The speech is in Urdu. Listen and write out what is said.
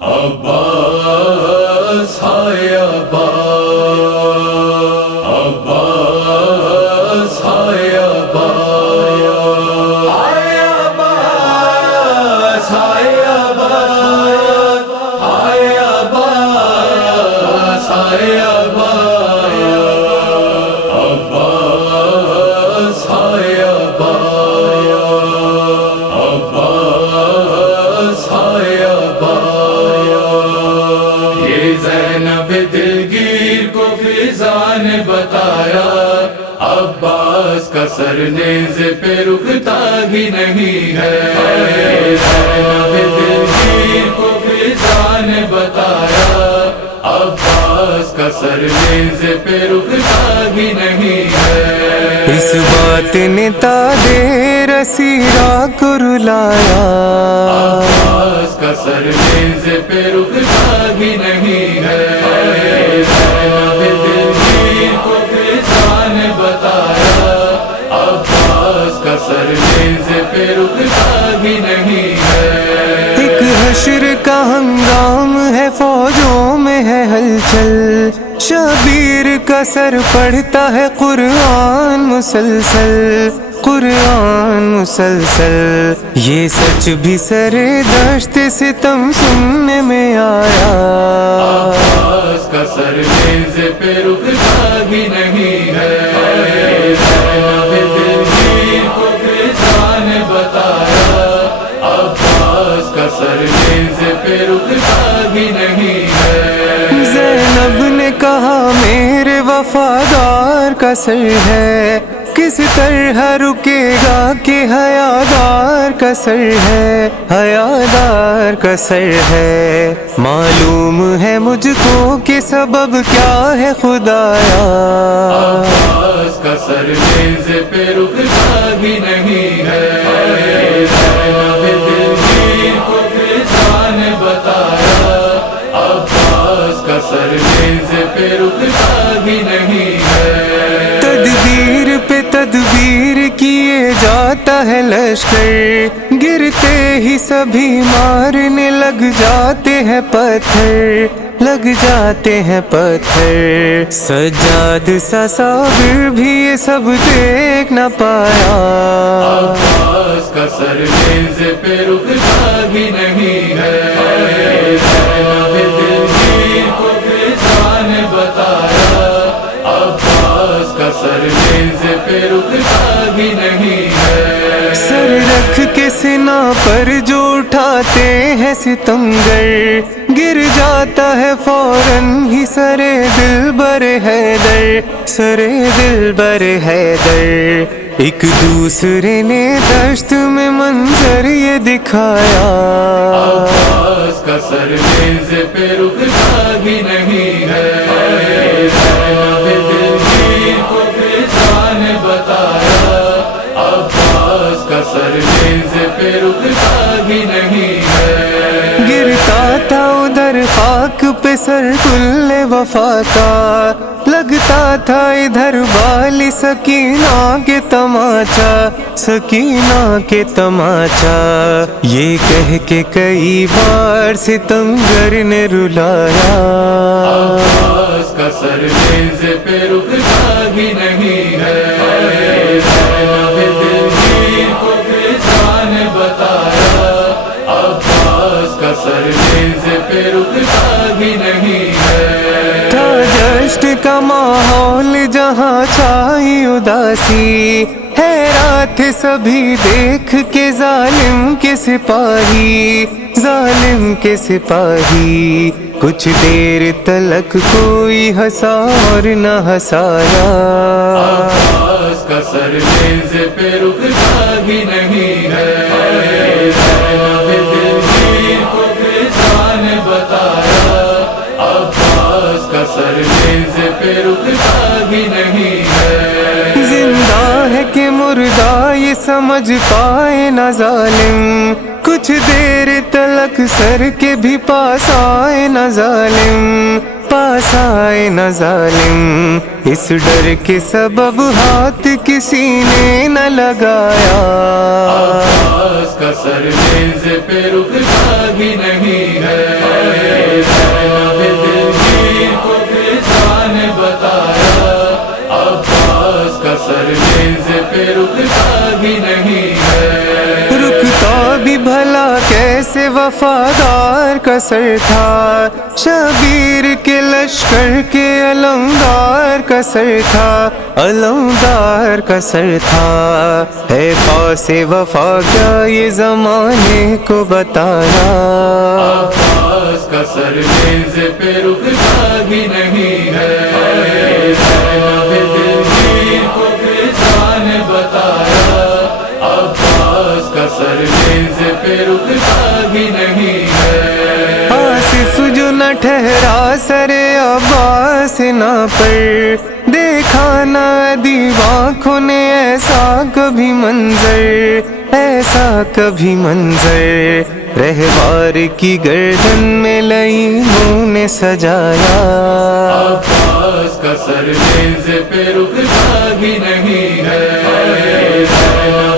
عباس ہائے عباس، عباس ہائے عباس، ہائے عباس، ہائے عباس، ہائے عباس، ہائے عباس، عباس ہائے عباس، عباس ہائے عباس۔ یہ زینب دلگیر کو فضا نے بتایا، عباس کا سر نیز پہ رکتا ہی نہیں ہے۔ زینب دلگیر کو فضا نے بتایا، عباس کا سر نیز پہ رکتا ہی نہیں ہے۔ اس بات نے تاجے رسیرا کو رلایا، عباس کا سر نیز پہ رکتا ہی نہیں ہے۔ زینب دلگیر کو فضا نے بتایا، عباس کا سر نیز پہ رکتا ہی نہیں ہے۔ ایک حشر کا ہنگام ہے، فوجوں میں ہے ہلچل، شبیر کا سر پڑھتا ہے قرآن مسلسل، قرآن مسلسل۔ یہ سچ بھی سر دشت ستم سننے میں آیا، عباس کا سر نیز پہ رکتا ہی نہیں ہے۔ زینب دلگیر کو فضا نے بتایا، عباس کا سر نیز پہ رکتا ہی نہیں ہے۔ زینب نے کہا میرے وفادار کا سر ہے، کس طرح رکے گا کہ حیادار کا سر ہے، حیادار کا سر ہے۔ معلوم ہے مجھ کو کہ سبب کیا ہے خدایا، عباس کا سر نیز پہ رکتا ہی نہیں ہے۔ زینب دلگیر کو فضا نے بتایا، عباس کا سر نیز پہ رکتا ہی نہیں ہے۔ تدبیر پہ تدبیر کیے جاتا ہے لشکر، گرتے ہی سبھی مارنے لگ جاتے ہیں پتھر، لگ جاتے ہیں پتھر۔ سجاد سا صابر بھی یہ سب دیکھ نہ پایا، عباس کا سر نیز پہ رکتا ہی نہیں ہے۔ زینب دلگیر کو فضا نے بتایا، عباس کا سر نیز پہ رکتا ہی نہیں ہے۔ سر رکھ کے سنا پر جو اٹھاتے ہیں ستمگر، گر جاتا ہے فوراً ہی سر دلبر حیدر، سر دلبر حیدر۔ ایک دوسرے نے دشت میں منظر یہ دکھایا، عباس کا سر نیز پہ رکتا ہی نہیں ہے۔ زینب دلگیر کو فضا نے بتایا، عباس کا سر نیز پہ رکتا ہی نہیں ہے۔ گرتا تھا ادھر خاک پہ سر کل وفا کا، لگتا تھا ادھر بالی سکینہ کے تماچا، سکینہ کے تماچا۔ یہ کہہ کے کئی بار ستمگر نے رلایا، عباس کا سر نیز پہ رکتا ہی نہیں ہے۔ زینب دلگیر کو فضا نے بتایا، عباس کا سر نیز پہ رکتا ہی نہیں ہے۔ تھا جشن کا ماحول جہاں چھائی اداسی، حیران تھے سبھی دیکھ کے ظالم کے سپاہی، ظالم کے سپاہی۔ کچھ دیر تلک کوئی ہنسا اور نہ ہنسایا، عباس کا سر نیز پہ رکتا ہی نہیں ہے۔ زینب دلگیر کو فضا نے بتایا، عباس کا سر نیز پہ رکتا ہی نہیں ہے۔ زندہ ہے کہ مردہ یہ سمجھ پائے نہ ظالم، کچھ دیر تلک سر کے بھی پاس آئے نہ ظالم، پاس آئے نہ ظالم۔ اس ڈر کے سبب ہاتھ کسی نے نہ لگایا، عباس کا سر نیز پہ رکتا ہی نہیں ہے۔ کا سر نیز پہ رکتا ہی نہیں ہے، رکتا بھی بھلا کیسے وفادار کا سر تھا، شبیر کے لشکر کے علمدار کا سر تھا، علمدار کا سر تھا، ہے پاس وفا کیا یہ زمانے کو بتایا، عباس کا سر نیز پہ رکتا ہی نہیں ہے، زینب دلگیر کو فضان بتایا، عباس کا سر نیز پہ رکتا ہی نہیں ہے، آصف جو نہ ٹھہرا سر عباس نہ پر، دیکھا نہ ادیب آنکھوں نے ایسا کبھی منظر، ایسا کبھی منظر، رہوار کی گردن میں لئیموں نے سجایا، عباس کا سر نیز پہ رکتا ہی نہیں ہے، زینب